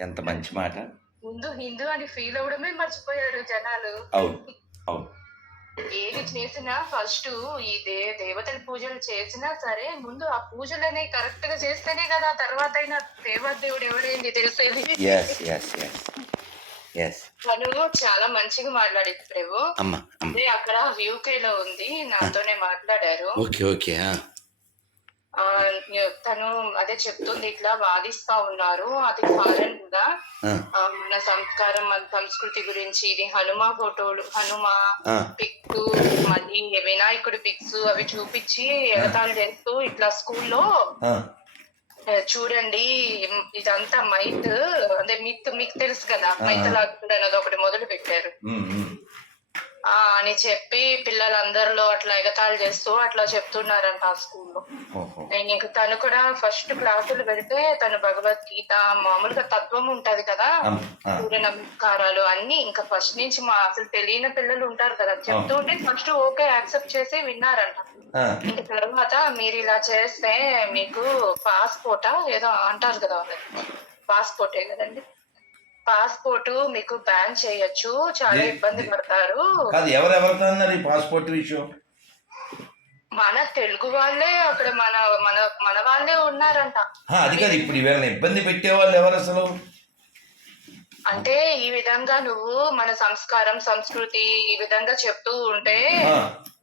ఎంత మంచి మాట. ముందు హిందూ అని ఫీల్ అవడమే మర్చిపోయారు జనాలు. అవును అవును. ఏది చేసినా ఫస్ట్ ఈ దే దేవతల పూజలు చేసినా సరే ముందు ఆ పూజలని కరెక్ట్గా చేస్తేనే కదా తర్వాత అయినా దేవదేవుడు ఎవరైంది తెలిసేది. తను చాలా మంచిగా మాట్లాడింది ప్రభు. అదే అక్కడ యూకే లో ఉంది నాతోనే మాట్లాడారు. ఓకే ఓకే తను అదే చెప్తుంది ఇట్లా వాదిస్తా ఉన్నారు. అది ఫారెన్ కూడా మన సంస్కారం మన సంస్కృతి గురించి ఇది హనుమ ఫోటోలు హనుమ పిక్ మళ్ళీ వినాయకుడి పిక్స్ అవి చూపించి ఎగతాళి చేస్తూ ఇట్లా స్కూల్లో. చూడండి ఇదంతా మైత్ అదే మిత్ మీకు తెలుసు కదా మైత్ లాగా అనేది ఒకటి మొదలు పెట్టారు అని చెప్పి పిల్లలందరిలో అట్లా ఎగతాళి చేస్తూ అట్లా చెప్తున్నారంట ఆ స్కూల్లో. ఓహో. ఇంక తను కూడా ఫస్ట్ క్లాసులు పెడితే తను భగవద్గీత మామూలుగా తత్వం ఉంటది కదా. సూర్య నమస్కారాలు అన్ని ఇంకా ఫస్ట్ నుంచి మా అసలు తెలియని పిల్లలు ఉంటారు కదా. చెప్తుంటే ఫస్ట్ ఓకే యాక్సెప్ట్ చేసి విన్నారంట. ఇంక తర్వాత మీరు ఇలా చేస్తే మీకు పాస్పోర్టా? ఏదో అంటారు కదా పాస్పోర్టే కదండి. పాస్పోర్ట్ మీకు బ్యాన్ చేయొచ్చు. చాలా ఇబ్బంది పడతారు. కాదు ఎవరెవరితో అన్నారు ఈ పాస్పోర్ట్ విషయం మన తెలుగు వాళ్ళే అక్కడ మన మన మన వాళ్ళే ఉన్నారంట. అది కాదు ఇప్పుడు వీళ్ళని ఇబ్బంది పెట్టేవాళ్ళు ఎవరు అసలు? అంటే ఈ విధంగా నువ్వు మన సంస్కారం సంస్కృతి ఈ విధంగా చెప్తూ ఉంటే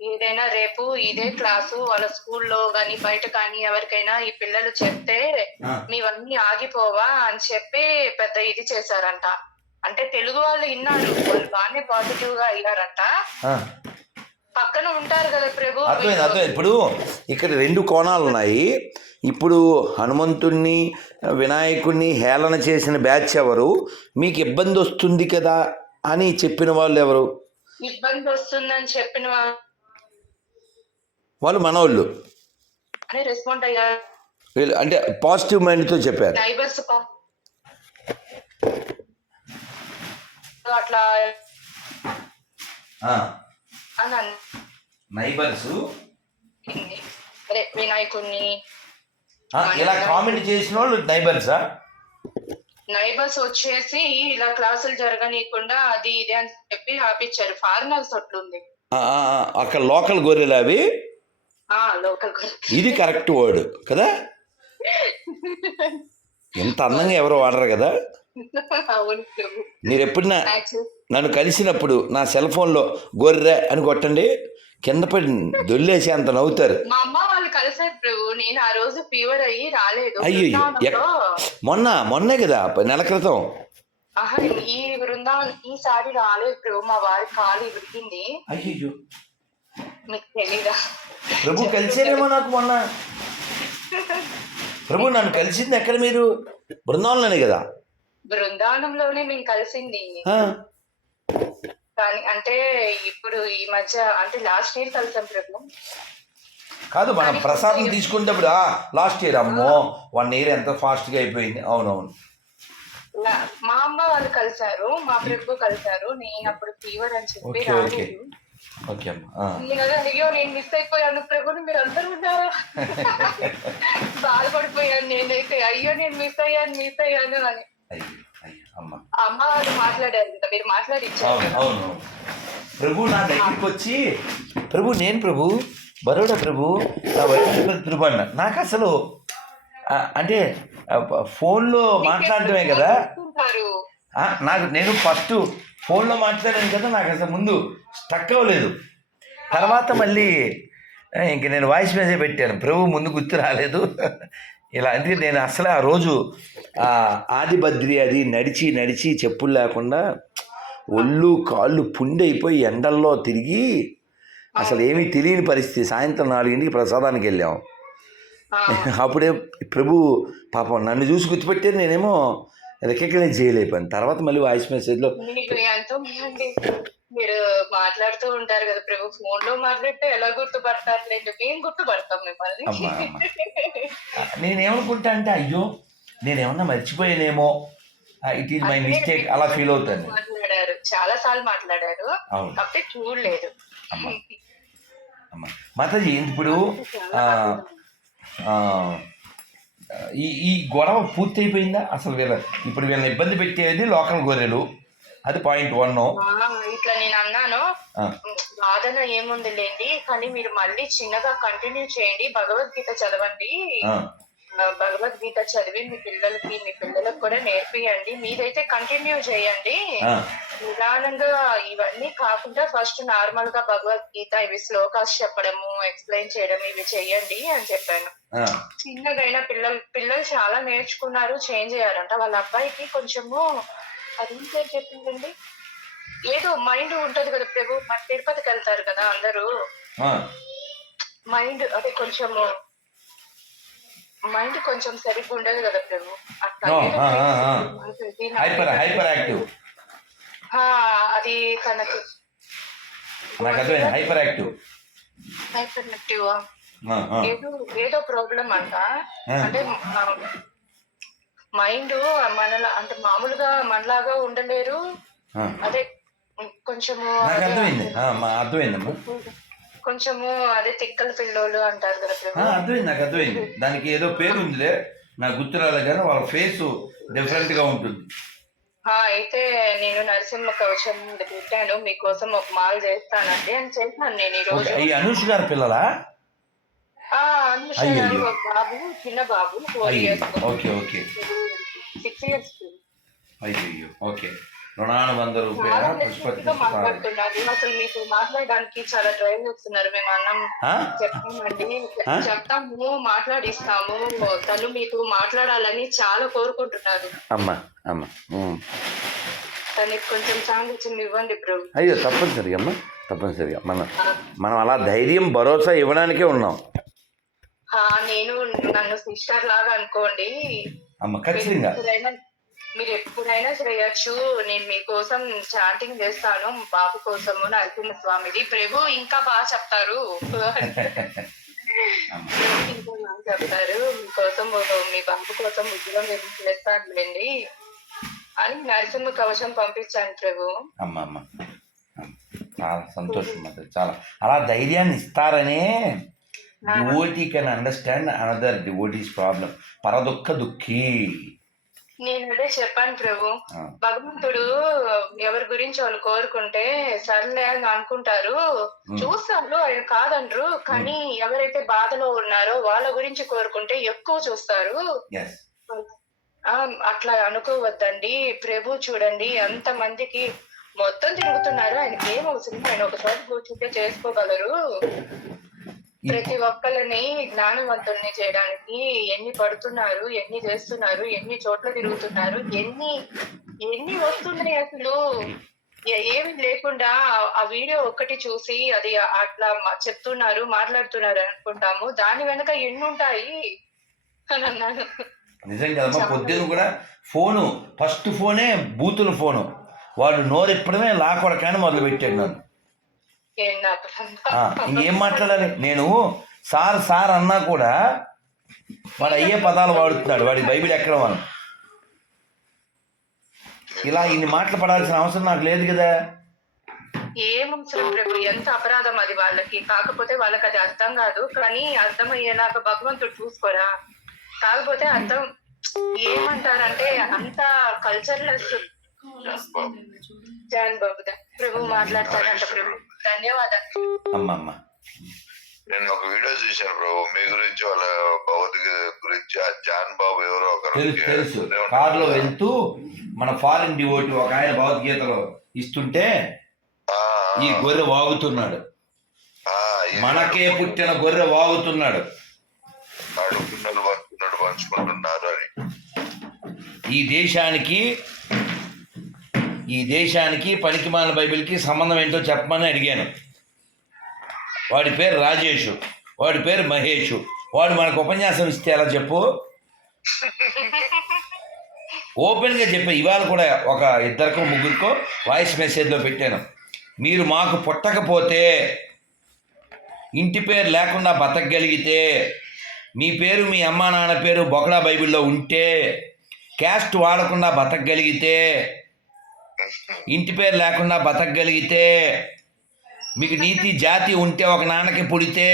ఏదైనా రేపు ఇదే క్లాసు వాళ్ళ స్కూల్లో గాని బయట కానీ ఎవరికైనా ఈ పిల్లలు చెప్తే. మీవన్నీ ఆగిపోవా అని చెప్పి పెద్ద ఇది చేశారంట. అంటే తెలుగు వాళ్ళు విన్నారు వాళ్ళు బాగానే పాజిటివ్గా అయ్యారంట. పక్కన ఉంటారు కదా ప్రభు అర్థమైంది అర్థమైంది. ఇప్పుడు ఇక్కడ రెండు కోణాలు ఉన్నాయి ఇప్పుడు హనుమంతుణ్ణి వినాయకుడిని హేళన చేసిన బ్యాచ్ ఎవరు? మీకు ఇబ్బంది వస్తుంది కదా అని చెప్పిన వాళ్ళు ఎవరు? ఇబ్బంది వస్తుందని చెప్పిన వాళ్ళు వాళ్ళు మనోళ్ళు. రెస్పాండ్ అయ్యారు వీళ్ళు అంటే పాజిటివ్ మైండ్తో చెప్పారు. అట్లా నైబర్స్ వినాయకుడిని ఇలా కామెంట్ చేసిన వాళ్ళు నైబర్సా నైబర్స్ వచ్చేసి ఇలా క్లాసులు జరగనీయకుండా అది ఇది అని చెప్పి ఆపించారు ఫారినర్స్ అట్లుంది. అక్కడ లోకల్ గొర్రెలు అవి? లోకల్ ఇది కరెక్ట్ వర్డ్ కదా? ఎంత అందంగా ఎవరు వాడరు కదా. మీరు ఎప్పుడైనా నన్ను కలిసినప్పుడు నా సెల్ ఫోన్లో గొర్రె అని కొట్టండి కింద పడి దొల్లేసి అంత నవ్వుతారు. మా అమ్మ వాళ్ళు కలిసారు ప్రభు. నేను ఆ రోజు ఫీవర్ అయ్యి రాలేదు. అయ్యో మొన్న మొన్నే కదా నెల క్రితం. ఈ బృందావనం ఈసారి రాలేదు ప్రభు. మా వారి కాలు విరిగింది అయ్యో మీకు తెలీదా? ప్రభు కలిసారేమో నాకు మొన్న. ప్రభు నన్ను కలిసింది ఎక్కడ మీరు? బృందావనంలోనే కదా. బృందావనంలోనే మేము కలిసింది. కానీ అంటే ఇప్పుడు ఈ మధ్య అంటే లాస్ట్ ఇయర్ కలిసాం ప్రభు. కాదు మనం ప్రసాదం తీసుకునేటప్పుడు లాస్ట్ ఇయర్ అమ్మో వన్ ఇయర్ ఎంత ఫాస్ట్గా అయిపోయింది. అవునవును. మా అమ్మ వాళ్ళు కలిసారు మా ప్రభు కలిసారు. నేను అప్పుడు ఫీవర్ అని చెప్పి రాలేదు. అయ్యో నేను మిస్ అయిపోయాను ప్రభుని మీరు అందరూ ఉన్నారా? బాధపడిపోయాను నేనైతే. అయ్యో నేను మిస్ అయ్యాను మిస్ అయ్యాను అని. మాట్లాడారు కదా మీరు మాట్లాడి అవును. ప్రభు నా దగ్గరికి వచ్చి ప్రభు నేను ప్రభు బరోడా ప్రభు నా తిరుగు అన్న నాకు అసలు అంటే ఫోన్లో మాట్లాడటమే కదా. నాకు నేను ఫస్ట్ ఫోన్లో మాట్లాడాను కదా నాకు అసలు ముందు స్టక్ అవ్వలేదు. తర్వాత మళ్ళీ ఇంక నేను వాయిస్ మెసేజ్ పెట్టాను. ప్రభు ముందు గుర్తు రాలేదు. ఇలా అందుకే నేను అసలు ఆ రోజు ఆదిబద్రి అది నడిచి నడిచి చెప్పులు లేకుండా ఒళ్ళు కాళ్ళు పుండైపోయి ఎండల్లో తిరిగి అసలు ఏమీ తెలియని పరిస్థితి. సాయంత్రం నాలుగింటికి ప్రసాదానికి వెళ్ళాం. అప్పుడే ప్రభు పాపం నన్ను చూసి గుర్తుపెట్టారు నేనేమో రికగ్నైజ్ చేయలేకపోయాను. తర్వాత మళ్ళీ వాయిస్ మెసేజ్లో మీరు మాట్లాడుతూ ఉంటారు కదా ప్రభు ఫోన్లో మాట్లాడితే ఎలా గుర్తుపడతారులేండి మేము గుర్తుపడతాం మిమ్మల్ని. నేనేమనుకుంటా అంటే అయ్యో నేనేమన్నా మర్చిపోయానేమో. ఇట్ ఈజ్ మై మిస్టేక్ అలా ఫీల్ అవుతాను మాట్లాడారు. చాలా సార్లు మాట్లాడారు. కాకపోతే చూడలేదు. మాతాజీ ఇప్పుడు ఈ ఈ గొడవ పూర్తి అయిపోయిందా అసలు వీళ్ళ ఇప్పుడు వీళ్ళని ఇబ్బంది పెట్టేది లోకల్ గొర్రెలు. అది పాయింట్ వన్. ఇట్లా నేను అన్నాను. వాదన ఏముంది లేండి కానీ మీరు మళ్ళీ చిన్నగా కంటిన్యూ చేయండి. భగవద్గీత చదవండి. భగవద్గీత చదివి మీ పిల్లలకి మీ పిల్లలకు కూడా నేర్పియండి. మీరైతే కంటిన్యూ చేయండి. నిదానంగా ఇవన్నీ కాకుండా ఫస్ట్ నార్మల్గా భగవద్గీత ఇవి శ్లోకాస్ చెప్పడము ఎక్స్ప్లెయిన్ చేయడం ఇవి చెయ్యండి అని చెప్పాను. చిన్నగైనా పిల్లలు పిల్లలు చాలా నేర్చుకున్నారు చేంజ్ అయ్యారంట. వాళ్ళ అబ్బాయికి కొంచెము అదేం పేరు చెప్పిందండి? ఏదో మైండ్ ఉంటది కదా ప్రభు మన తిరుపతికి వెళ్తారు కదా అందరూ. మైండ్ అదే కొంచెము మైండ్ కొంచెం సరిగ్గా ఉండదు కదా ప్రభు. హైపర్ హైపర్ యాక్టివ్ అది తనకి. నాకు అర్థమైంది హైపర్ యాక్టివ్. ఏదో ఏదో ప్రాబ్లం అంట. అంటే మైండ్ మనలా అంటే మామూలుగా మనలాగా ఉండలేరు. అదే కొంచెము అర్థమైంది. అర్థమైందమ్మా. కొంచెము అదే తిక్కల పిల్లోలు అంటారు కదా అర్థమైంది నాకు అర్థమైంది. దానికి ఏదో పేరు ఉందిలే నాకు గుర్తు రాలే కానీ వాళ్ళ ఫేస్ డిఫరెంట్గా ఉంటుంది. ఆ, అయితే నేను నరసింహ కవచం పెట్టాను మీకోసం ఒక మాల్ చేస్తానండి అని చేసినాను నేను ఈ రోజు. ఈ అనుష్ గారి పిల్లలా? ఒక బాబు చిన్న బాబు ఫోర్ అయ్యో years okay okay. Six years అయ్యో ఓకే. రుణానుబంధ రూపేణ చాలా పుష్పతి అసలు మీకు మాట్లాడడానికి చాలా ట్రై చేస్తున్నారు మేము అన్నం చెప్తామండి? చెప్తాము మాట్లాడిస్తాము. తను మీకు మాట్లాడాలని చాలా కోరుకుంటున్నారు అమ్మ అమ్మ. తనకి కొంచెం సాంగత్యం ఇవ్వండి అయ్యో తప్పనిసరిగా అమ్మ. తప్పనిసరిగా మనం మనం అలా ధైర్యం భరోసా ఇవ్వడానికే ఉన్నాం. నేను నన్ను సిస్టర్ లాగా అనుకోండి. అమ్మ ఖచ్చితంగా. మీరు ఎప్పుడైనా చేయొచ్చు. నేను మీకోసం చాంటింగ్ చేస్తాను. బాబు కోసము నరసింహ స్వామిది. ప్రభు ఇంకా బాగా చెప్తారు. ఇంకా బాగా చెప్తారు. మీకోసం మీ బాబు కోసం ఉద్యోగం చేస్తానులేండి అని నరసింహ కవచం పంపించాను ప్రభు. అమ్మ అమ్మ. అమ్మ. చాలా సంతోషం చాలా. అలా ధైర్యాన్ని ఇస్తారనే devotee can understand another devotees problem పరదుఃఖ దుఃఖీ నేను అదే చెప్పాను ప్రభు. భగవంతుడు ఎవరి గురించి వాళ్ళు కోరుకుంటే సర్లే అని అనుకుంటారు. చూస్తారు ఆయన కాదనరు కానీ ఎవరైతే బాధలో ఉన్నారో వాళ్ళ గురించి కోరుకుంటే ఎక్కువ చూస్తారు. అట్లా అనుకోవద్దండి. ప్రభు చూడండి అంత మందికి మొత్తం తిరుగుతున్నారు. ఆయనకి ఏం అవసరం ఆయన ఒకసారి కూర్చుంటే చేసుకోగలరు. ప్రతి ఒక్కరిని జ్ఞానవంతుల్ని చేయడానికి ఎన్ని పడుతున్నారు ఎన్ని చేస్తున్నారు ఎన్ని చోట్ల తిరుగుతున్నారు ఎన్ని ఎన్ని వస్తున్నాయి అసలు? ఏమీ లేకుండా ఆ- వీడియో ఒక్కటి చూసి అది అట్లా చెప్తున్నారు మాట్లాడుతున్నారు అనుకుంటాము. దాని వెనక ఎన్ని ఉంటాయి అని అన్నాను. నిజంగా అమ్మా పొద్దున్న కూడా ఫోను ఫస్ట్ ఫోనే బూతుల ఫోను. వాడు నోరెప్పడమే లాకొడకాని మొదలు పెట్టాడు నన్ను. ఇంకేం మాట్లాడాలి? నేను సార్ సార్ అన్నా కూడా వాడు అయ్యే పదాలు వాడుతున్నాడు. వాడి బైబిల్ ఎక్కడ మనం ఇలా ఇన్ని మాటలు పడాల్సిన అవసరం నాకు లేదు కదా. ఏం అవసరం ప్రభు? ఎంత అపరాధం అది వాళ్ళకి? కాకపోతే వాళ్ళకి అది అర్థం కాదు. కానీ అర్థమయ్యేలాగా భగవంతుడు చూసుకోరా? కాకపోతే అర్థం ఏమంటారంటే అంత కల్చర్లెస్ జాన్ బాబుదా ప్రభు మాట్లాడతారంట ప్రభు. ధన్యవాదాలు. అమ్మ అమ్మ నేను ఒక వీడియో చూశాను ప్రభు. మీ గురించి వాళ్ళ భగవద్గీత గురించి. ఆ జాన్ బాబు ఎవరో ఒకరు తెలుసు తెలుసు. కారులో వెళ్తూ మన ఫారిన్ డివోటి ఒక ఆయన భగవద్గీతలో ఇస్తుంటే ఆ, ఈ గొర్రె వాగుతున్నాడు. మనకే పుట్టిన గొర్రె వాగుతున్నాడు. అడుగుతున్నారు పంచుకుంటున్నారు అని. ఈ దేశానికి ఈ దేశానికి పనికిమాల బైబిల్కి సంబంధం ఏంటో చెప్పమని అడిగాను. వాడి పేరు రాజేషు వాడి పేరు మహేషు వాడు మనకు ఉపన్యాసం ఇస్తే ఎలా చెప్పు? ఓపెన్గా చెప్పి ఇవాళ కూడా ఒక ఇద్దరికో ముగ్గురికో వాయిస్ మెసేజ్లో పెట్టాను. మీరు మాకు పుట్టకపోతే ఇంటి పేరు లేకుండా బతకగలిగితే మీ పేరు మీ అమ్మా నాన్న పేరు బొకడా బైబిల్లో ఉంటే క్యాస్ట్ వాడకుండా బతకగలిగితే ఇంటి పేరు లేకుండా బతకగలిగితే మీకు నీతి జాతి ఉంటే ఒక నాన్నకి పుడితే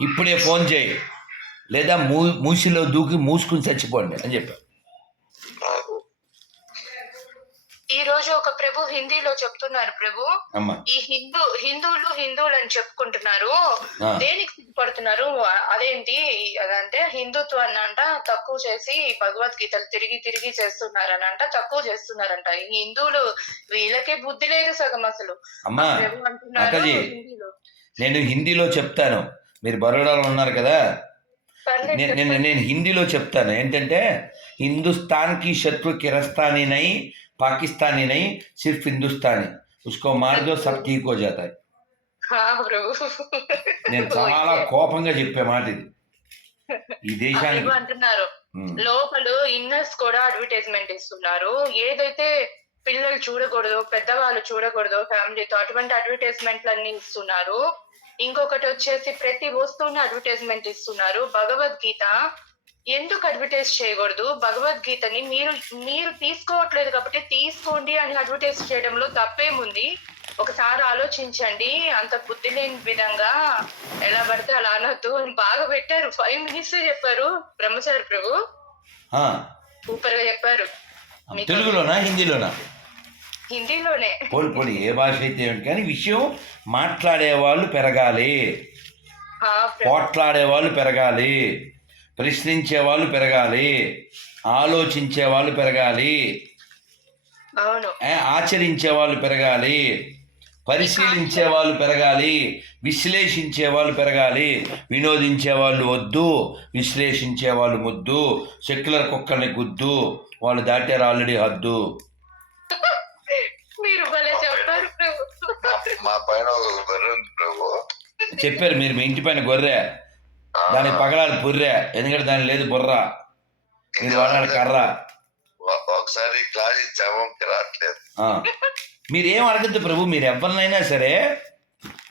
ఇప్పుడే ఫోన్ చేయి. లేదా మూ మూసిలో దూకి మూసుకుని చచ్చిపోండి అని చెప్పారు ఈ రోజు ఒక ప్రభు హిందీలో చెప్తున్నారు ప్రభు. ఈ హిందూ హిందువులు హిందువులు అని చెప్పుకుంటున్నారు. దేనికి సిగ్గుపడుతున్నారు? అదేంటి? అదంటే హిందుత్వాన్ని అంట తక్కువ చేసి భగవద్గీతలు తిరిగి తిరిగి చేస్తున్నారనంట తక్కువ చేస్తున్నారంట. ఈ హిందువులు వీళ్ళకే బుద్ధి లేదు సగం అసలు. నేను హిందీలో చెప్తాను. మీరు బరోడాలో ఉన్నారు కదా? నేను నేను హిందీలో చెప్తాను. ఏంటంటే హిందుస్థాన్కి శత్రు కిరస్తానీ సిర్ఫ్ హిందుస్థానీ ఉస్కో మార్ దో సబ్ ఠీక్ హో జాతా హై. హా, ప్రభు నేను చాలా కోపంగా చెప్పే మాట ఇది ఈ దేశానికి అంటున్నారు లోపల ఇన్నర్స్ కూడా అడ్వర్టైజ్మెంట్ ఇస్తున్నారు ఏదైతే పిల్లలు చూడకూడదు పెద్దవాళ్ళు చూడకూడదు ఫ్యామిలీతో అటువంటి అడ్వర్టైజ్మెంట్లు అన్ని ఇస్తున్నారు ఇంకొకటి వచ్చేసి ప్రతి వస్తువుని అడ్వర్టైజ్మెంట్ ఇస్తున్నారు భగవద్గీత ఎందుకు అడ్వర్టైజ్ చేయకూడదు? భగవద్గీతని మీరు మీరు తీసుకోవట్లేదు కాబట్టి తీసుకోండి అని అడ్వర్టైజ్ చేయడంలో తప్పేముంది? ఒకసారి ఆలోచించండి. అంత బుద్ధి లేని విధంగా ఎలా పడితే అలా అనొద్దు అని బాగా పెట్టారు. ఫైవ్ మినిట్స్ చెప్పారు బ్రహ్మచారి ప్రభు? సూపర్గా చెప్పారు. తెలుగులోనా హిందీలోనా? హిందీలోనే. పోలి ఏ భాష అయితే కానీ విషయం మాట్లాడే వాళ్ళు పెరగాలి. పోట్లాడే వాళ్ళు పెరగాలి. ప్రశ్నించే వాళ్ళు పెరగాలి. ఆలోచించే వాళ్ళు పెరగాలి ఆచరించే వాళ్ళు పెరగాలి. పరిశీలించే వాళ్ళు పెరగాలి. విశ్లేషించే వాళ్ళు పెరగాలి. వినోదించే వాళ్ళు వద్దు. విశ్లేషించే వాళ్ళు ముద్దు. సెక్యులర్ కుక్కల్ని గుద్దు. వాళ్ళు దాటారు ఆల్రెడీ హద్దు. చెప్పారు మీరు మీ ఇంటి పైన గొర్రె. ఆ, దానికి పగలాలి పుర్రె ఎందుకంటే దాని లేదు బుర్ర. మీరు వాడాలి కర్ర. ఒకసారి క్లాస్ రావట్లేదు. మీరు ఏం అడగద్దు ప్రభు మీరు ఎవరినైనా సరే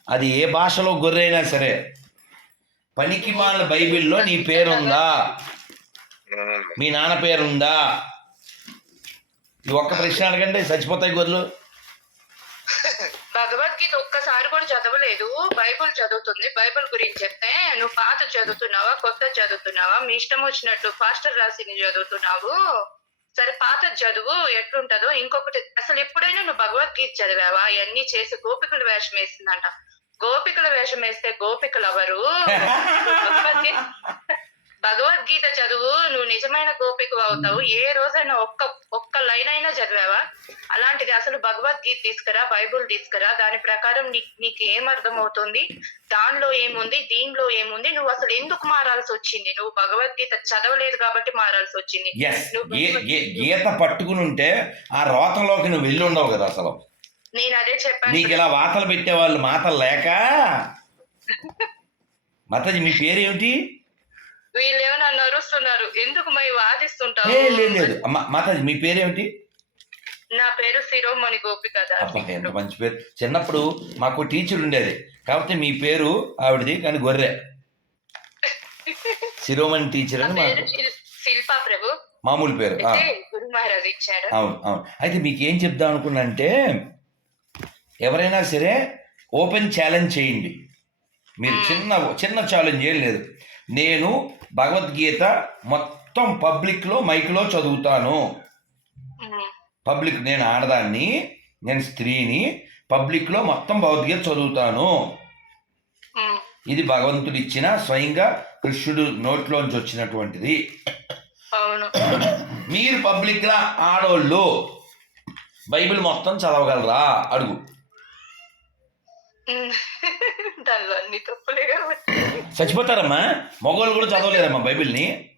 అది ఏ భాషలో గొర్రె అయినా సరే పనికి మాల బైబిల్లో నీ పేరుందా? మీ నాన్న పేరుందా? ఈ ఒక్క ప్రశ్న అడగండి చచ్చిపోతాయి గొర్రెలు. భగవద్గీత ఒక్కసారి కూడా చదవలేదు. బైబుల్ చదువుతుంది. బైబుల్ గురించి చెప్తే నువ్వు పాత చదువుతున్నావా కొత్త చదువుతున్నావా? మీ ఇష్టం వచ్చినట్టు పాస్టర్ రాసిని చదువుతున్నావు. సరే పాత చదువు ఎట్లుంటదో ఇంకొకటి అసలు ఎప్పుడైనా నువ్వు భగవద్గీత చదివావా? అవన్నీ చేసి గోపికలు వేషం వేసిందంట. గోపికల వేషం వేస్తే గోపికలు ఎవరు? భగవద్గీత భగవద్గీత చదువు నువ్వు నిజమైన గోపిక అవుతావు. ఏ రోజైనా ఒక్క ఒక్క లైన్ అయినా చదివావా? అలాంటిది అసలు భగవద్గీత తీసుకురా బైబుల్ తీసుకురా. దాని ప్రకారం నీ- నీకు ఏం అర్థమవుతుంది? దానిలో ఏముంది? దీనిలో ఏముంది? నువ్వు అసలు ఎందుకు మారాల్సి వచ్చింది? నువ్వు భగవద్గీత చదవలేదు కాబట్టి మారాల్సి వచ్చింది. గీత పట్టుకుని ఉంటే ఆ రోతంలోకి నువ్వు వెళ్ళి ఉండవు కదా అసలు. నేను అదే చెప్పాను. నీకు ఇలా వాతలు పెట్టేవాళ్ళు మాతలు లేక? మాతాజీ మీ పేరేమిటి? వీళ్ళు ఏమైనా అరుస్తున్నారు? ఎందుకు మై వాదిస్తుంటావు? ఏ లేదు లేదు. అమ్మ మాతాజీ మీ పేరేమిటి? నా పేరు శిరోమణి గోపిక అబ్బా ఎంత మంచి పేరు. చిన్నప్పుడు మాకు టీచర్ ఉండేది. కాకపోతే మీ పేరు ఆవిడది కానీ గొర్రె. శిరోమణి టీచర్ నా అని పేరు మాకు శిల్- శిల్పా ప్రభు. మామూలు పేరు. ఆ, అయితే గురు మహారాజ్ ఇచ్చాడు. అవును అవును. అయితే మీకు ఏం చెప్దాం అనుకున్నా అంటే ఎవరైనా సరే ఓపెన్ ఛాలెంజ్ చేయండి. మీరు చిన్న చిన్న ఛాలెంజ్ ఏం లేదు. నేను భగవద్గీత మొత్తం పబ్లిక్లో మైక్లో చదువుతాను. పబ్లిక్ నేను ఆడదాన్ని నేను స్త్రీని పబ్లిక్లో మొత్తం భగవద్గీత చదువుతాను. ఇది భగవంతుడు ఇచ్చిన స్వయంగా కృష్ణుడు నోట్లోంచి వచ్చినటువంటిది మీరు పబ్లిక్లా ఆడోళ్ళు బైబిల్ మొత్తం చదవగలరా అడుగు. దానిలో అన్ని తప్పులే కాబట్టి చచ్చిపోతారమ్మా? మగవాళ్ళు కూడా చదవలేరమ్మా బైబిల్ని.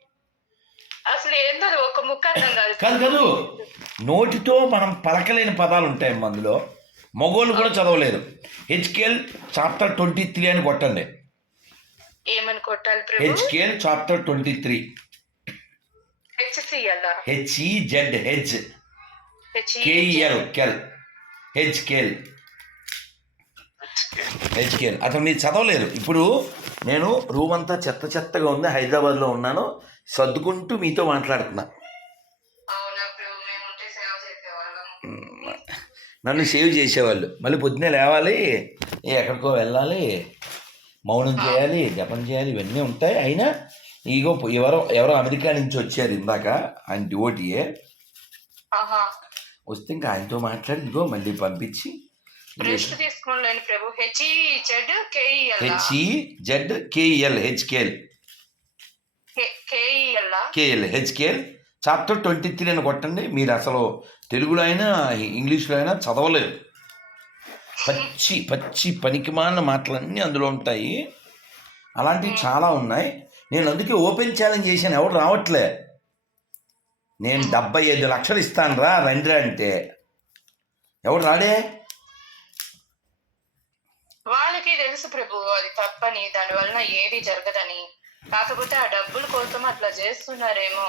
అసలు ఏందో ఒక ముక్క అర్థం కాదు. కాదు కాదు. నోటితో మనం పలకలేని పదాలు ఉంటాయమ్మా అందులో. మగవాళ్ళు కూడా చదవలేరు హెచ్కేఎల్ చాప్టర్ ట్వంటీ త్రీ అని కొట్టండి. ఏమని కొట్టాలి HKL chapter twenty three. HCL HEZ H KEL కెల్. HKL. HKL అసలు మీరు చదవలేరు. ఇప్పుడు నేను రూమ్ అంతా చెత్త చెత్తగా ఉంది హైదరాబాద్లో ఉన్నాను సర్దుకుంటూ మీతో మాట్లాడుతున్నా. నన్ను సేవ్ చేసేవాళ్ళు. మళ్ళీ పొద్దున్నే లేవాలి ఎక్కడికో వెళ్ళాలి మౌనం చేయాలి జపం చేయాలి ఇవన్నీ ఉంటాయి. అయినా ఇగో ఎవరో ఎవరో అమెరికా నుంచి వచ్చారు ఇందాక ఆయన డివోటియే. వస్తే ఇంకా ఆయనతో మాట్లాడి ఇదిగో మళ్ళీ పంపించి రెస్ట్ తీసుకోలేని ప్రభు. HE Z KEL HE Z KL HKL KEL KL HKL chapter twenty three అని కొట్టండి. మీరు అసలు తెలుగులో అయినా ఇంగ్లీష్లో అయినా చదవలేరు. పచ్చి పచ్చి పనికిమాలిన మాటలన్నీ అందులో ఉంటాయి. అలాంటివి చాలా ఉన్నాయి. నేను అందుకే ఓపెన్ ఛాలెంజ్ చేశాను. ఎవరు రావట్లే. నేను డెబ్బై ఐదు లక్షలు ఇస్తాను రా రండి అంటే. ఎవడు రాడే వాళ్ళకి తెలుసు ప్రభు అది తప్పని దాని వలన ఏది జరగదని. కాకపోతే ఆ డబ్బుల కోసం అట్లా చేస్తున్నారేమో.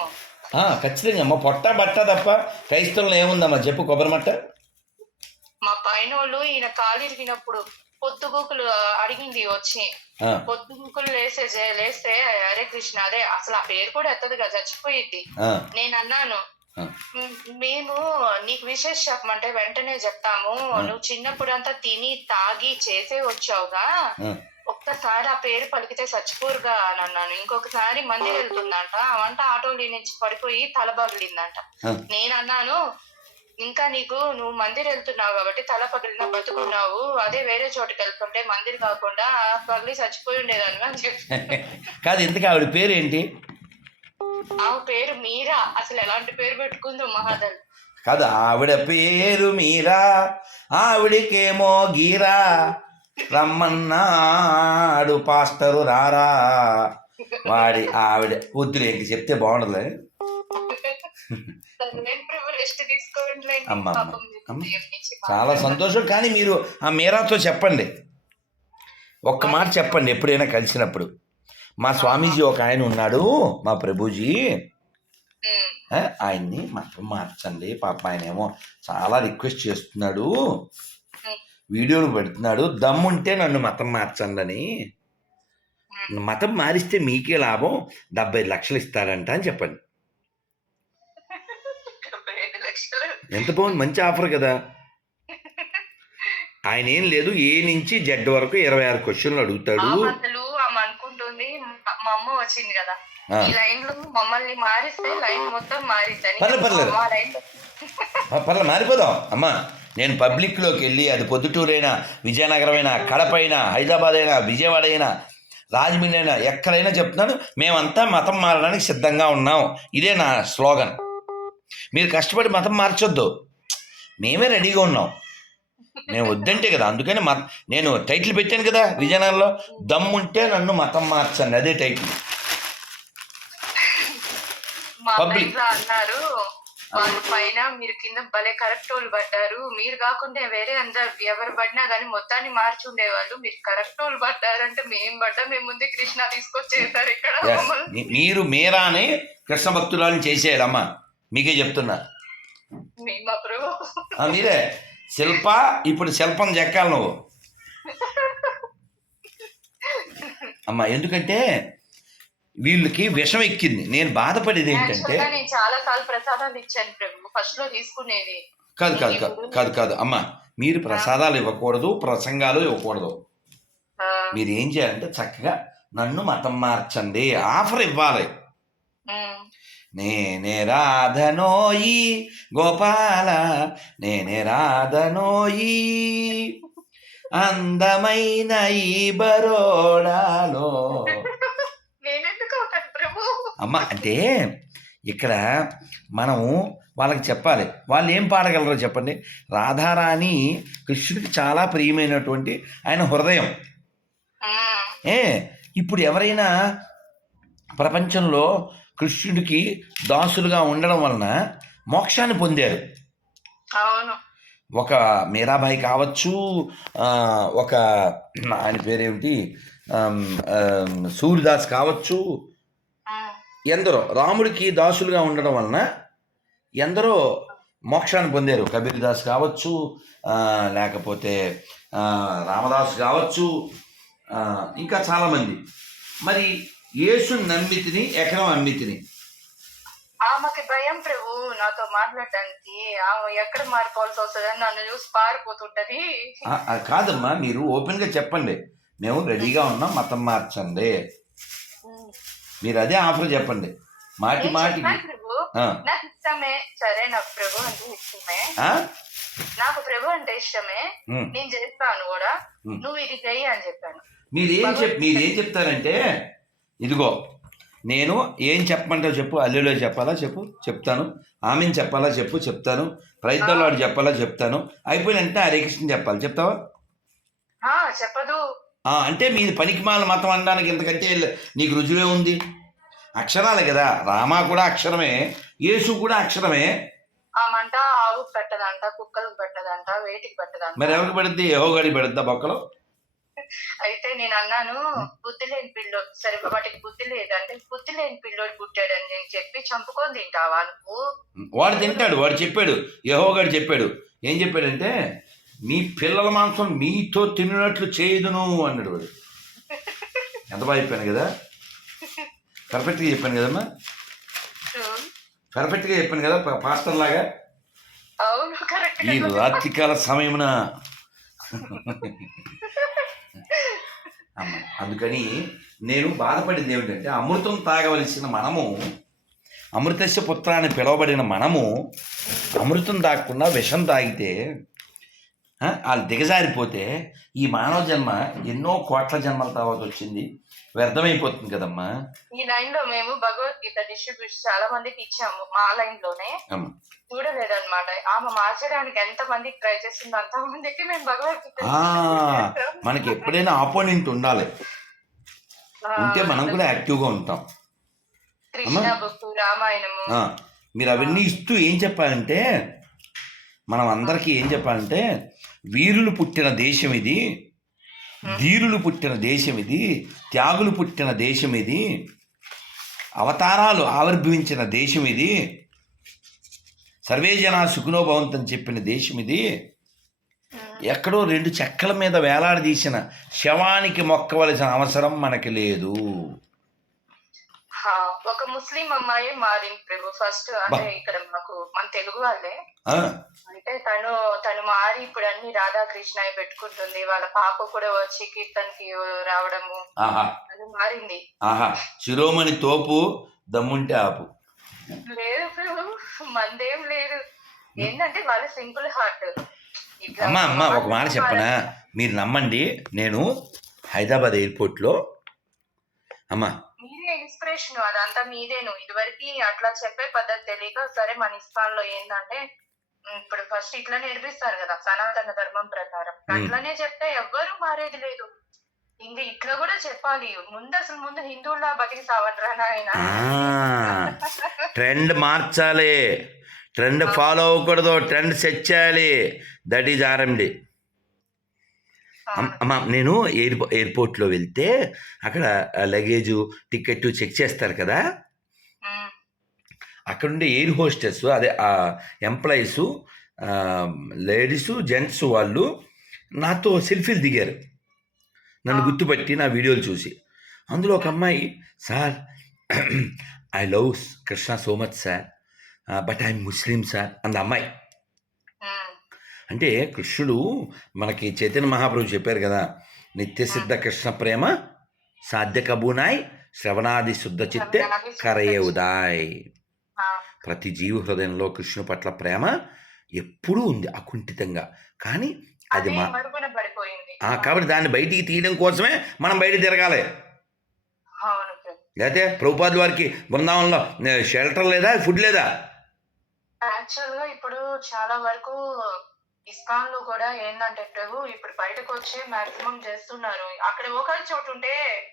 ఖచ్చితంగా అమ్మ పొట్ట బట్ట తప్ప క్రైస్తవులు ఏముందమ్మా? చెప్పు కొబ్బరి మట్ట. మా పైన వాళ్ళు ఈయన కాలు ఇరిగినప్పుడు పొద్దుగూకులు అడిగింది వచ్చి. పొద్దుగూకులు లేసే లేస్తే హరే కృష్ణ అదే అసలు ఆ పేరు కూడా ఎత్తదుగా చచ్చిపోయింది ఆ, నేను అన్నాను ఆ. "మ్, మేము నీకు విశేష చెప్పమంటే వెంటనే చెప్తాము. నువ్వు చిన్నప్పుడు అంతా తిని తాగి చేసే వచ్చావుగా. ఒక్కసారి ఆ పేరు పలికితే చచ్చిపోరుగా అని అన్నాను. ఇంకొకసారి మంది వెళ్తుందంట. వంట ఆటోలో నుంచి పడిపోయి తల పగిలిందంట. నేను అన్నాను ఇంకా నీకు నువ్వు మందిర్ వెళ్తున్నావు కాబట్టి తల పగిలిన బతుకున్నావు. అదే వేరే చోటుకి వెళ్తుంటే మందిర్ కాకుండా పగిలి చచ్చిపోయి ఉండేదాన్ని అని చెప్పి. కాదు ఇంతకీ ఆవిడ పేరు ఏంటి పేరు మీరా? అసలు ఎలాంటి పేరు పెట్టుకుందో మహాదల్ కాదు ఆవిడ పేరు మీరా? ఆవిడకేమో గీరా? రమ్మన్నాడు పాస్టరు రారా? వాడి ఆవిడ వద్దులే ఇంక చెప్తే బాగుండదులే. తీసుకోండి అమ్మ, చాలా సంతోషం. కానీ మీరు ఆ మీరాతో చెప్పండి. ఒక్క మాట చెప్పండి ఎప్పుడైనా కలిసినప్పుడు. మా స్వామీజీ ఒక ఆయన ఉన్నాడు మా ప్రభుజీ. ఆయన్ని మతం మార్చండి పాప ఆయన ఏమో చాలా రిక్వెస్ట్ చేస్తున్నాడు. వీడియోలు పెడుతున్నాడు దమ్ముంటే నన్ను మతం మార్చండి అని మతం మారిస్తే మీకే లాభం డెబ్బై లక్షలు ఇస్తాడంట అని చెప్పండి. ఎంత బాగుంది మంచి ఆఫర్ కదా. ఆయన ఏం లేదు ఏ నుంచి జెడ్ వరకు ఇరవై ఆరు క్వశ్చన్లు అడుగుతాడు. వచ్చింది కదా. ఈ లైన్లో మమ్మల్ని మారిస్తే లైన్ మొత్తం మారిద్దని పర్లేదు, పర్లేదు. మా లైన్. లో ఆ, పర్లేదు మారిపోదాం. అమ్మా నేను పబ్లిక్లోకి వెళ్ళి అది పొద్దుటూరైనా విజయనగరం అయినా కడప అయినా హైదరాబాద్ అయినా విజయవాడ అయినా రాజమండ్రి అయినా ఎక్కడైనా చెప్తున్నాను మేమంతా మతం మారడానికి సిద్ధంగా ఉన్నాం. ఇదే నా స్లోగన్. మీరు కష్టపడి మతం మార్చొద్దు. మేమే రెడీగా ఉన్నాం. మేము వద్దంటే కదా అందుకని మత నేను టైటిల్ పెట్టాను కదా విజయనగరంలో దమ్ముంటే నన్ను మతం మార్చండి అదే టైటిల్లో అన్నారు వాళ్ళ పైన మీరు కింద భలే కరెక్ట్ వాళ్ళు పడ్డారు మీరు కాకుండా వేరే అందరు ఎవరు పడినా కానీ మొత్తాన్ని మార్చి ఉండేవాళ్ళు మీరు కరెక్ట్ వాళ్ళు పడ్డారంటే మేము పడ్డా మేము ముందే కృష్ణ తీసుకొచ్చేసారు ఇక్కడ Yes. మమ్మల్ని. మీ- మీరు మీరానే కృష్ణ భక్తురాలని చేసేయాలమ్మా మీకే చెప్తున్నా. మీరే. శిల్ప ఇప్పుడు శిల్పం చెక్కాలి నువ్వు. అమ్మా ఎందుకంటే వీళ్ళకి విషం ఎక్కింది. నేను బాధపడేది ఏంటంటే చాలా సార్లు ప్రసాదాలు ఇచ్చాను ప్రభు ఫస్ట్లో తీసుకునేది. కాదు కాదు కాదు కాదు కాదు. అమ్మా మీరు ప్రసాదాలు ఇవ్వకూడదు ప్రసంగాలు ఇవ్వకూడదు. మీరు ఏం చేయాలంటే చక్కగా నన్ను మతం మార్చండి ఆఫర్ ఇవ్వాలి. నేనే రాధనోయి గోపాల నేనే రాధనోయి అందమైన ఈ బరోడాలో. అమ్మ అంటే ఇక్కడ మనము వాళ్ళకి చెప్పాలి. వాళ్ళు ఏం పాడగలరో చెప్పండి. రాధారాణి కృష్ణుడికి చాలా ప్రియమైనటువంటి ఆయన హృదయం. ఏ ఇప్పుడు ఎవరైనా ప్రపంచంలో కృష్ణుడికి దాసులుగా ఉండడం వలన మోక్షాన్ని పొందారు. అవును. ఒక మీరాబాయి కావచ్చు ఒక ఆయన పేరేమిటి? సూర్యదాస్ కావచ్చు. ఎందరో రాముడికి దాసులుగా ఉండడం వలన ఎందరో మోక్షాన్ని పొందారు. కబీర్ దాస్ కావచ్చు లేకపోతే రామదాస్ కావచ్చు ఇంకా చాలామంది. మరి యేసు నమ్మితిని ఎకరం అమ్మితిని. ఆమెకి భయం ప్రభు నాతో మాట్లాడటానికి. ఆమె ఎక్కడ మారిపోవాల్సి వస్తుందని నన్ను చూసి పారిపోతుంటది. కాదమ్మా మీరు ఓపెన్గా చెప్పండి. మేము రెడీగా ఉన్నాం మతం మార్చండి. మీరు అదే ఆఫర్ చెప్పండి. మాటి ఆ, నాకు ఇష్టమే. సరే నాకు ప్రభు అంటే ఇష్టమే? నాకు ప్రభు అంటే ఇష్టమే. నేను చేస్తాను కూడా. నువ్వు ఇది చెయ్యి అని చెప్పాను. మీరేం చెప్ మీరేం చెప్తారంటే ఇదిగో నేను ఏం చెప్పమంటావు చెప్పు అల్లులో చెప్పాలా చెప్పు చెప్తాను. ఆమెను చెప్పాలా చెప్పు చెప్తాను. ప్రయత్నంలో వాడు చెప్పాలా చెప్తాను. అయిపోయిన వెంటనే హరే కృష్ణ చెప్పాలి. చెప్తావా? చెప్పదు. అంటే మీది పనికిమాల మతం అనడానికి ఇంతకంటే నీకు రుజువే ఉంది. అక్షరాలే కదా రామ కూడా అక్షరమే యేసు కూడా అక్షరమే. ఆ మంట ఆవుకు పెట్టదంట కుక్కలకు పెట్టదంట వేటికి పెట్టదంట. మరి ఎవరికి పెడుద్ది? యహోగాడి పెడుద్దా బొక్కలో? అయితే నేను అన్నాను బుద్ధి లేని పిల్లోడు సరే వాటికి బుద్ధి లేదు అంటే బుద్ధి లేని పిల్లోడు పుట్టాడని నేను చెప్పి చంపుకొని తింటావా నువ్వు? వాడు తింటాడు వాడు చెప్పాడు యహోగాడు చెప్పాడు. ఏం చెప్పాడంటే మీ పిల్లల మాంసం మీతో తిన్నట్లు చేయదును అన్నాడు వాడు. ఎంత బాగా చెప్పాను కదా? పర్ఫెక్ట్గా చెప్పాను కదమ్మా? పర్ఫెక్ట్గా చెప్పాను కదా పాస్టర్ లాగా? అవును కరెక్ట్ ఈ రాత్రికాల సమయమున. అందుకని నేను బాధపడింది ఏమిటంటే అమృతం తాగవలసిన మనము అమృతస్య పుత్ర అని పిలువబడిన మనము అమృతం తాగకుండా విషం తాగితే వాళ్ళు దిగజారిపోతే ఈ మానవ జన్మ ఎన్నో కోట్ల జన్మల తర్వాత వచ్చింది. వ్యర్థమైపోతుంది కదమ్మా. ఈ లైన్లో మేము భగవద్గీత డిస్ట్రిబ్యూషన్ చాలా మందికి ఇచ్చాము మా లైన్లోనే. అమ్మ చూడలేదన్నమాట. ఆమె మార్చడానికి ఎంత మందికి ట్రై చేసిందో అంత మందికి మేము భగవద్గీత మనకి ఎప్పుడైనా ఆపోనెంట్ ఉండాలి. ఉంటే మనం కూడా యాక్టివ్గా ఉంటాం. కృష్ణ బుక్ రామాయణము. మీరు అవన్నీ ఇస్తూ ఏం చెప్పాలంటే మనం అందరికీ ఏం చెప్పాలంటే వీరులు పుట్టిన దేశం ఇది. ధీరులు పుట్టిన దేశం ఇది త్యాగులు పుట్టిన దేశం ఇది అవతారాలు ఆవిర్భవించిన దేశం ఇది సర్వేజన జనా సుఖనో చెప్పిన దేశం ఇది ఎక్కడో రెండు చెక్కల మీద వేలాడదీసిన శవానికి మొక్కవలసిన అవసరం మనకి లేదు. ఒక ముస్లిం అమ్మాయి మారింది ప్రభు. ఫస్ట్ అంటే ఇక్కడ మాకు మన తెలుగు వాళ్ళే. అంటే తను తను మారి ఇప్పుడు అన్ని రాధాకృష్ణ పెట్టుకుంటుంది. వాళ్ళ పాప కూడా వచ్చి కీర్తన్కి రావడము. అది మారింది. ఆహా. శిరోమణి తోపు దమ్ముంటే ఆపు. లేదు ప్రభు మందేం లేదు. ఏంటంటే వాళ్ళ సింపుల్ హార్ట్. అమ్మా అమ్మ ఒక మాట చెప్పనా? మీరు నమ్మండి నేను హైదరాబాద్ ఎయిర్పోర్ట్లో అమ్మా మీరే ఇన్స్పిరేషన్ అదంతా మీదేను. ఇదివరకు అట్లా చెప్పే పద్ధతి తెలియక సరే మన ఇస్కాన్లో ఏంటంటే ఇప్పుడు ఫస్ట్ ఇట్లా నేర్పిస్తారు కదా సనాతన ధర్మం ప్రకారం. అట్లనే చెప్తే ఎవ్వరూ మారేది లేదు. ఇంకా ఇట్లా కూడా చెప్పాలి. ముందు అసలు ముందు హిందువులా బతికి నాయన? ఆ, ట్రెండ్ మార్చాలి. ట్రెండ్ ఫాలో అవ్వకూడదు. ట్రెండ్ సెట్ చేయాలి. That is RMD. అమ్మా నేను ఎయిర్పో ఎయిర్పోర్ట్లో వెళ్తే అక్కడ లగేజు టికెట్ చెక్ చేస్తారు కదా? అక్కడ ఉండే ఎయిర్ హోస్టెస్ అదే ఆ ఎంప్లాయీస్ లేడీస్ జెంట్స్ వాళ్ళు నాతో సెల్ఫీలు దిగారు. నన్ను గుర్తుపట్టి నా వీడియోలు చూసి. అందులో ఒక అమ్మాయి sir I love Krishna so much sir. But I Muslim sir అంద అమ్మాయి. అంటే కృష్ణుడు మనకి చైతన్య మహాప్రభు చెప్పారు కదా నిత్య సిద్ధ కృష్ణ ప్రేమ సాధ్య కబూనాయ్ శ్రవణాది శుద్ధ చిత్తే కరయే ఉదాయ్. ప్రతి జీవి హృదయంలో కృష్ణు పట్ల ప్రేమ ఎప్పుడూ ఉంది అకుంఠితంగా. కానీ అది మా కాబట్టి దాన్ని బయటికి తీయడం కోసమే మనం బయట తిరగాలి. లేకపోతే ప్రభుపాద్ వారికి బృందావనంలో షెల్టర్ లేదా ఫుడ్ లేదా? యాక్చువల్గా ఇప్పుడు చాలా వరకు ఇస్కాన్లో కూడా ఏంటంటే ప్రభు ఇప్పుడు బయటకు వచ్చి మాక్సిమం చేస్తున్నారు. అక్కడ ఒక చోటు ఉంటే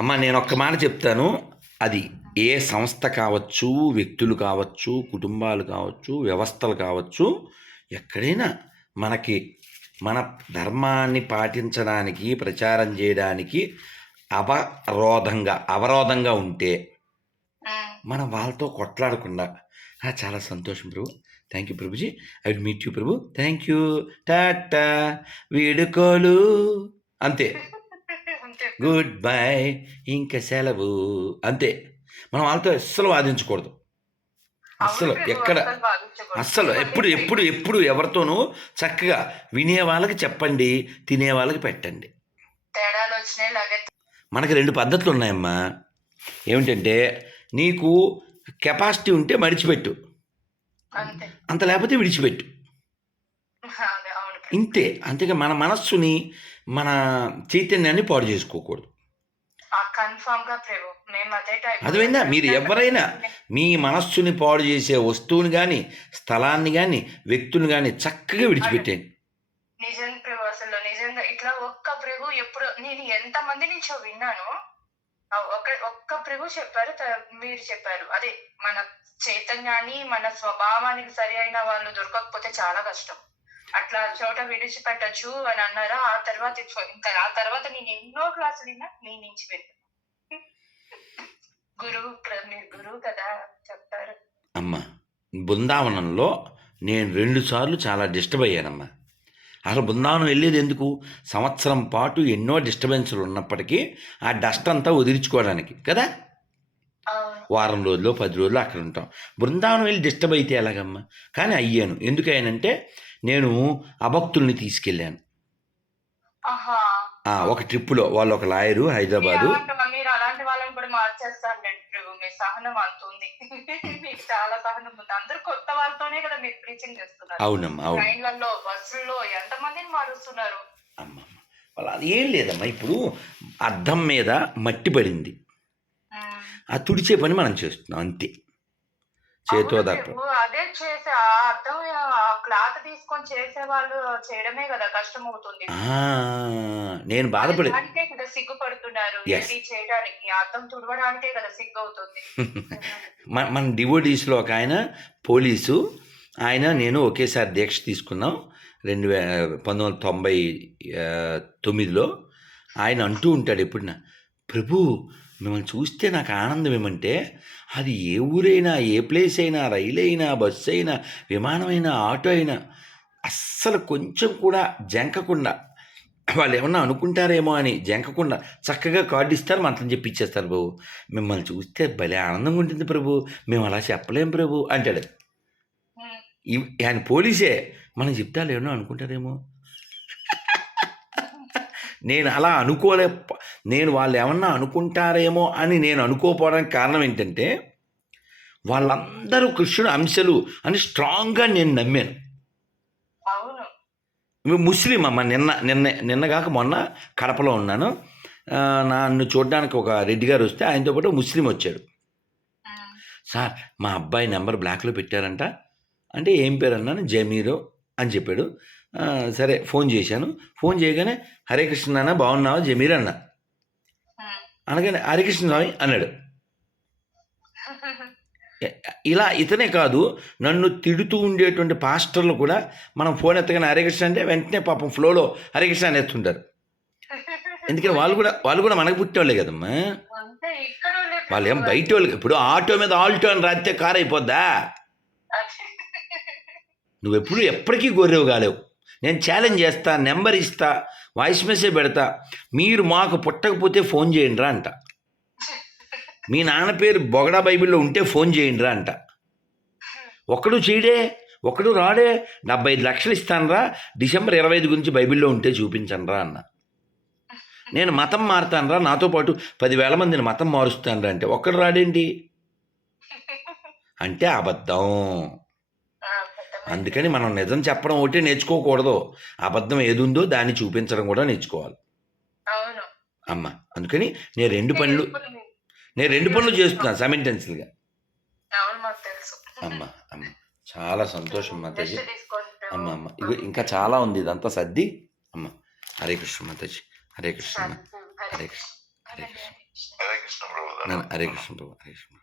అమ్మ నేను ఒక్క మాట చెప్తాను. అది ఏ సంస్థ కావచ్చు వ్యక్తులు కావచ్చు కుటుంబాలు కావచ్చు వ్యవస్థలు కావచ్చు ఎక్కడైనా మనకి మన ధర్మాన్ని పాటించడానికి ప్రచారం చేయడానికి అవరోధంగా అవరోధంగా ఉంటే మనం వాళ్ళతో కొట్లాడకుండా. "ఆ, చాలా సంతోషం Prabhu. Thank you Prabhuji I will meet you Prabhu thank you tata వీడుకోలు అంతే గుడ్ బై ఇంక సెలవు అంతే మనం వాళ్ళతో అస్సలు వాదించకూడదు. అస్సలు ఎక్కడ అస్సలు ఎప్పుడు ఎప్పుడు ఎప్పుడు ఎవరితోనూ చక్కగా వినే వాళ్ళకి చెప్పండి తినే వాళ్ళకి పెట్టండి. మనకి రెండు పద్ధతులు ఉన్నాయమ్మా ఏమిటంటే నీకు కెపాసిటీ ఉంటే మడిచిపెట్టు. అంతే. లేకపోతే విడిచిపెట్టు. ఇంతే. అంతేగా మన మనస్సుని మన చైతన్యాన్ని పాడు చేసుకోకూడదు. కన్ఫామ్గా ప్రభు మేము అదే టైప్ అర్థమైందా? మీరు ఎవరైనా మీ మనస్సుని పాడు చేసే వస్తువుని కానీ స్థలాన్ని కానీ వ్యక్తుని కానీ చక్కగా విడిచిపెట్టేయండి. నిజం ప్రభు అసలు నిజంగా ఇట్లా ఒక్క ప్రభు ఎప్పుడు నేను ఎంత మంది నుంచో విన్నాను ఒక ఒక్క ప్రభు చెప్పారు మీరు చెప్పారు. అదే మన చైతన్యాన్ని మన స్వభావానికి సరి అయిన వాళ్ళు దొరకకపోతే చాలా కష్టం. అట్లా చోట విడిచిపెట్టచ్చు అని అన్నారా ఆ తర్వాత ఇంకా ఆ తర్వాత నేను ఎన్నో క్లాసులు విన్నా మీ నుంచి విన్నా. గురువు ప్ర- మీరు గురువు కదా చెప్తారు అమ్మ బృందావనంలో నేను రెండు సార్లు చాలా డిస్టర్బ్ అయ్యానమ్మా. అసలు బృందావనం వెళ్ళేది ఎందుకు? సంవత్సరం పాటు ఎన్నో డిస్టర్బెన్స్లు ఉన్నప్పటికీ ఆ డస్ట్ అంతా వదిలించుకోవడానికి కదా? వారం రోజులు పది రోజులు అక్కడ ఉంటాం. బృందావనం వెళ్ళి డిస్టర్బ్ అయితే ఎలాగమ్మా? కానీ అయ్యాను. ఎందుకయ్యానంటే నేను అభక్తుల్ని తీసుకెళ్ళాను. ఒక ట్రిప్పులో. వాళ్ళు ఒక లాయరు హైదరాబాదు. సహనం అంత ఉంది మీకు చాలా సహనం ఉంది. అందరు కొత్త వాళ్ళతోనే కదా మీరు ప్రీచింగ్ చేస్తున్నారు. అవునమ్మా అవును. ట్రైన్లలో బస్సుల్లో ఎంత మందిని మారుస్తున్నారు అది ఏం లేదమ్మా ఇప్పుడు అద్దం మీద మట్టి పడింది. ఆ తుడిచే పని మనం చేస్తున్నాం అంతే. చేతో అదే చేసే అర్థం క్లాత్ తీసుకొని చేసే వాళ్ళు చేయడమే కదా కష్టం అవుతుంది నేను బాధపడే దానికే కదా సిగ్గుపడుతున్నారు చేయడానికి. అర్థం తుడవడానికే కదా సిగ్గు అవుతుంది మన మన డివోటీస్లో ఒక ఆయన పోలీసు. ఆయన నేను ఒకేసారి దీక్ష తీసుకున్నాం. రెండు వే పంతొమ్మిది వందల తొంభై తొమ్మిదిలో. ఆయన అంటూ ఉంటాడు ఎప్పుడన్నా ప్రభు మిమ్మల్ని చూస్తే నాకు ఆనందం ఏమంటే అది ఏ ఊరైనా ఏ ప్లేస్ అయినా రైలు అయినా బస్సు అయినా విమానమైనా ఆటో అయినా అస్సలు కొంచెం కూడా జంకకుండా వాళ్ళు ఏమన్నా అనుకుంటారేమో అని జంకకుండా చక్కగా కార్డు ఇస్తారు మంత్రం చెప్పి ఇచ్చేస్తారు బాబు. మిమ్మల్ని చూస్తే భలే ఆనందంగా ఉంటుంది ప్రభు. మేము అలా చెప్పలేం ప్రభు అంటాడు. ఆయన పోలీసే మనం చెప్తే ఏమన్నా అనుకుంటారేమో? నేను అలా అనుకోలే నేను వాళ్ళు ఏమన్నా అనుకుంటారేమో అని నేను అనుకోపోవడానికి కారణం ఏంటంటే వాళ్ళందరూ కృష్ణుడు అంశలు అని స్ట్రాంగ్గా నేను నమ్మాను. ముస్లిం అమ్మ నిన్న నిన్న నిన్నగాక మొన్న కడపలో ఉన్నాను. నన్ను చూడడానికి ఒక రెడ్డి గారు వస్తే ఆయనతో పాటు ముస్లిం వచ్చాడు. సార్ మా అబ్బాయి నెంబర్ బ్లాక్లో పెట్టారంట. అంటే ఏం పేరు అన్నాను? జమీరు అని చెప్పాడు. సరే ఫోన్ చేశాను. ఫోన్ చేయగానే హరే కృష్ణ అన్న బాగున్నావా? జమీర్ అన్న. అనగానే హరే స్వామి అన్నాడు ఇలా ఇతనే కాదు నన్ను తిడుతూ ఉండేటువంటి పాస్టర్లు కూడా మనం ఫోన్ ఎత్తగానే హరికృష్ణ అంటే వెంటనే పాపం ఫ్లోలో హరికృష్ణ అని ఎత్తుంటారు ఎందుకంటే వాళ్ళు కూడా వాళ్ళు కూడా మనకు పుట్టేవాళ్ళే కదమ్మా. వాళ్ళు ఏం బయట వాళ్ళు ఇప్పుడు ఆటో మీద ఆల్టో అని రాస్తే కార్ అయిపోద్దా? నువ్వెప్పుడు నువ్వు ఎప్పుడు ఎప్పటికీ గొర్రెవు కాలేవు. నేను ఛాలెంజ్ చేస్తా నెంబర్ ఇస్తా వాయిస్ మెసేజ్ పెడతా. మీరు మాకు పుట్టకపోతే ఫోన్ చేయండిరా అంట. మీ నాన్న పేరు బొగడా బైబిల్లో ఉంటే ఫోన్ చేయండిరా అంట. ఒక్కడు చేయడే ఒకడు రాడే డెబ్బై ఐదు లక్షలు ఇస్తానరా డిసెంబర్ ఇరవై ఐదు గురించి బైబిల్లో ఉంటే చూపించనరా అన్న. నేను మతం మారుతానరా నాతో పాటు పదివేల మందిని మతం మారుస్తానరా అంటే ఒక్కడు రాడేంటి? అంటే అబద్ధం. అందుకని మనం నిజం చెప్పడం ఒకటి నేర్చుకోకూడదు. అబద్ధం ఏది ఉందో దాన్ని చూపించడం కూడా నేర్చుకోవాలి. అవును. అమ్మ అందుకని నేను రెండు పనులు నేను రెండు పనులు చేస్తున్నాను తెలుసు. అమ్మ అమ్మ చాలా సంతోషం మాతాజీ. అమ్మ అమ్మ ఇగో ఇంకా చాలా ఉంది ఇదంతా సర్ది. అమ్మ హరే కృష్ణ మాతాజీ హరే కృష్ణ. హరే కృష్ణ హరే కృష్ణ. హరే కృష్ణ ప్రభు. హరే కృష్ణ ప్రభు హరే కృష్ణ.